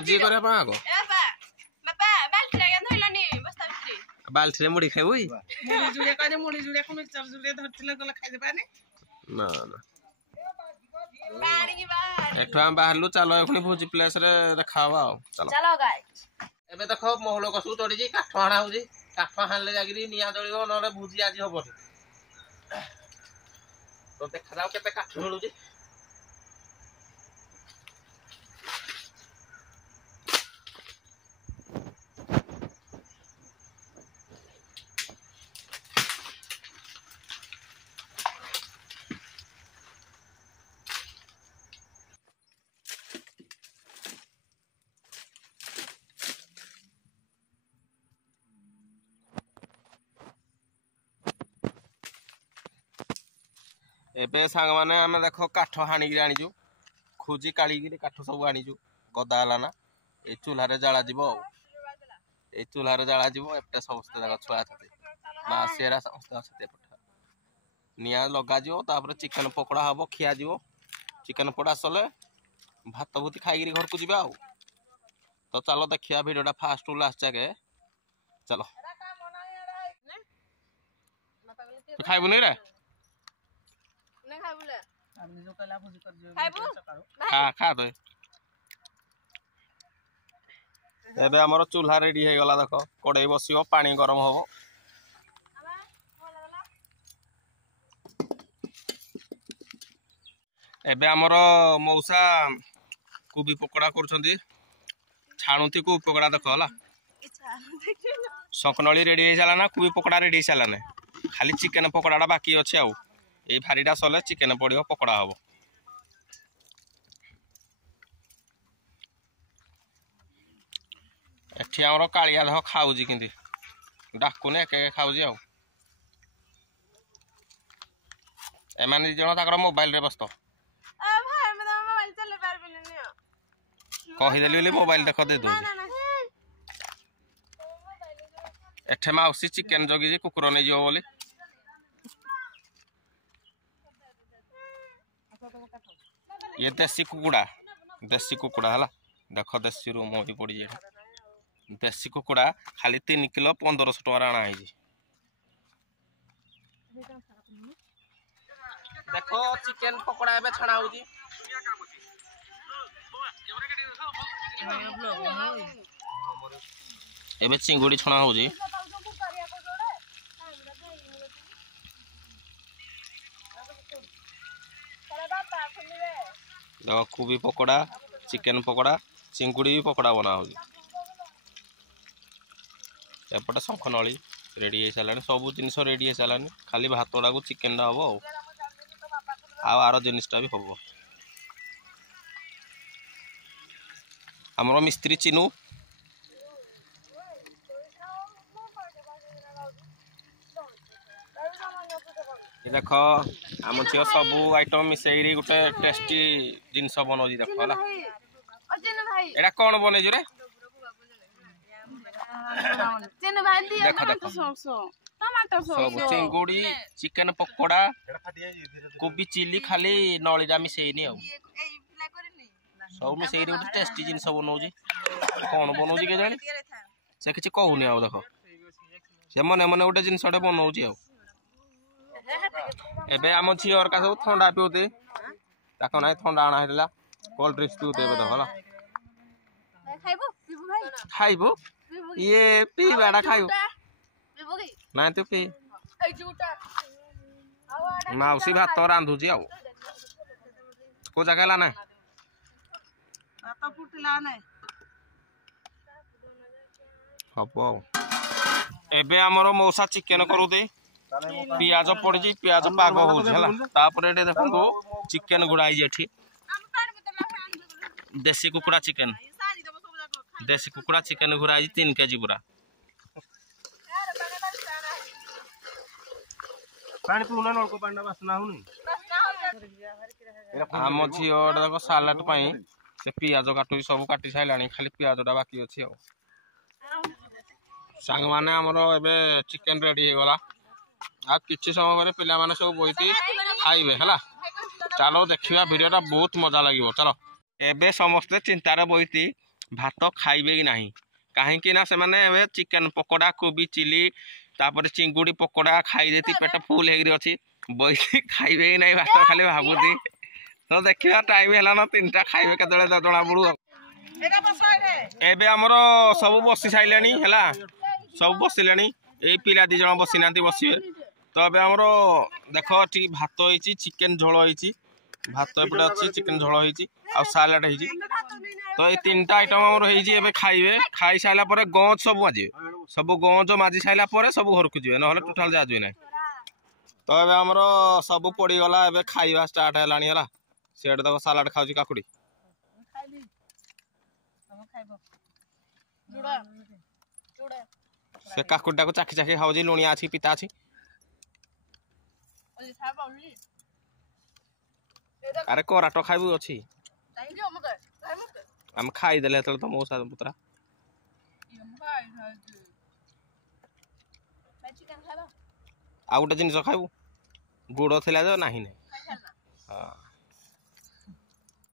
भोजी करे पा आगो बाबा बाल्टी लगा धइलनी बस्ता भितरी बाल्टी रे मुड़ी खाइबो मुड़ी जुड़े कहले मुड़ी जुड़े को मिक्सचर जुड़े धरतिले गला खाइ देबानी ना ना पानी की बाहर एठो हम बाहरलु चलो एखनी भोजी प्लेस रे देखावा चलो चलो गाइस एबे देखो मोहलो कसु तोड़ी जी काठ हाणा होजी काठ हाणले जागिरी निया जळिबो नले भोजी आज होबो तो देखा जाओ केते काठ मिलु जी एबे सांग माने आमे देखो काठ हाणी गिरी आनिजु खोजी काली गिरी काठ सब आनिजु गदा हला ना ए चूल्हा रे जळा जीवो ए चूल्हा रे जळा जीवो एपटे समस्त जागा छुआ छते ना सेरा समस्त छते पठा निया लगा जीवो तापर चिकन पकोड़ा हबो खिया जीवो चिकन पकोड़ा सले भात भूति खाई गिरी घर को जीवा तो चलो देखिया वीडियोटा फास्ट टू लास्ट जाके चलो खाइबु नै रे हमने जो कला भोजी कर दियो खाइबो खा खा दे एबे हमर चूल्हा रेडी हे गला देखो कड़ाई बसियो पानी गरम होबो एबे हमर मौसा कोबी पकोड़ा करछंती छाणुती को पकोड़ा देखो हला सकनली रेडी हे जाला ना कोबी पकोड़ा रेडी हे जाला ने खाली चिकन पकोड़ाटा बाकी अछि आउ ए भारीटा सले चिकन पड़ियो पकोड़ा हबो एठी हमर कालिया देख खाउजी किंती डाकुने के खाउजी आउ एमाने जण ताकर मोबाइल रे बसतो आ भाई मैं मोबाइल चले पारबिनी नियो कहि देली ले मोबाइल देख दे दो एठे माउसी चिकन जोगी जे कुकुर नै जियो बोली ये देसी कुकुड़ा हला देख देसी रूम होई पड़ी जे देसी कुकुड़ा खाली 3 किलो 1500 टका आना है जी देखो चिकन पकोड़ा एबे छणा होजी एबे चिंगुड़ी छणा होजी देखो कोबी पकोड़ा चिकन पकोड़ा चिंगुड़ी भी पकोड़ा बना होगी एपटे शंखनली रेडी हो सारानी सब जिन रेडी हो सारानी खाली भातटा को चिकेन हम आर जिनटा भी हम आमर मिस्त्री चिनू देख आम झील सब आइटम मिसेरी गोटे टेस्टी जिनस बनौजी देख है एटा कौन बनई रे देख देख सब चिंगुड़ी चिकन पकोड़ा कोबी चिली खाली नलीटा मिसेनी सब मिसेरी गोटे टेस्टी जिनस बनौजी कौन बनौजी के जानी से किसी कहूनी आ देख से मने मने गोटे जिनसटे बनौजी आ एबे आम झीर का सब ठंडा पिउते ताको ना ठंडा आना हेला कोल्ड ड्रिंक्स पिउते एबे देखला खाइबो ये पीबाडा खाइबो ना तू पी माउसी भात रांधुजी आ को जगह ना आता फुटला ना हबो एबे हमरो मौसा चिकन करू दे पियाज पड़ी पियाज पाग हो देखो चिकेन गुड़ाई जेठी देसी कुकुड़ा चिकेन घुराई 3 केजी पूरा पानी पुना नलको पानी बासना होनी आम झील देखो सालाड पाई से पियाज काटू सब काटी साइलानी खाली पियाजटा बाकी अच्छी सांग माने हमरो एबे चिकेन रेडी हो गला आ किछि समय पर पिला माने सब बोइती खाइबे हला चलो देखिबा वीडियोटा बहुत मजा लागिवो चलो एबे समस्त चिंतारे बोइती भात खाइबे कि नहीं कहीं ना से चिकेन पकोड़ा कोबी चिली तापर चिंगुड़ी पकोड़ा खाई देती पेट फुल हेगरी अच्छी बैठी खाइबे कि नहीं भात खाली भाबुती तो देखा टाइम है ना 3टा खाइबे केतले जना पड़ू एबे हमर सब बसी साइलेनी हैला सब बसिलेनी ए पिला 2 जण बसी नांती बसिबे तो एबे हमर देखो ठी भात होईची चिकेन झोल होईची भात एपटे अच्छी चिकेन झोल होईची आ सालाड होईची तो ये 3टा आइटम हमर होईची एबे खाइबे खाई साइला परे गंज सब माजिबे सब गंज माजी साइला परे सब घर को जिवे नहले टोटल जाजबे नै तो एबे हमर सब पड़ी गला एबे खाइबा स्टार्ट हैलानी हला सेड देखो सालाड खाउची काकुडी से काकुडा को चाखी चाखी खाउची लुणिया अछि पिता अछि अरे कोराटो खाइबु अछि हम खाई देले त मौसा पुत्रा आ गोटे जिनिस खाइबु गुड़ थिला जो नाही ने हां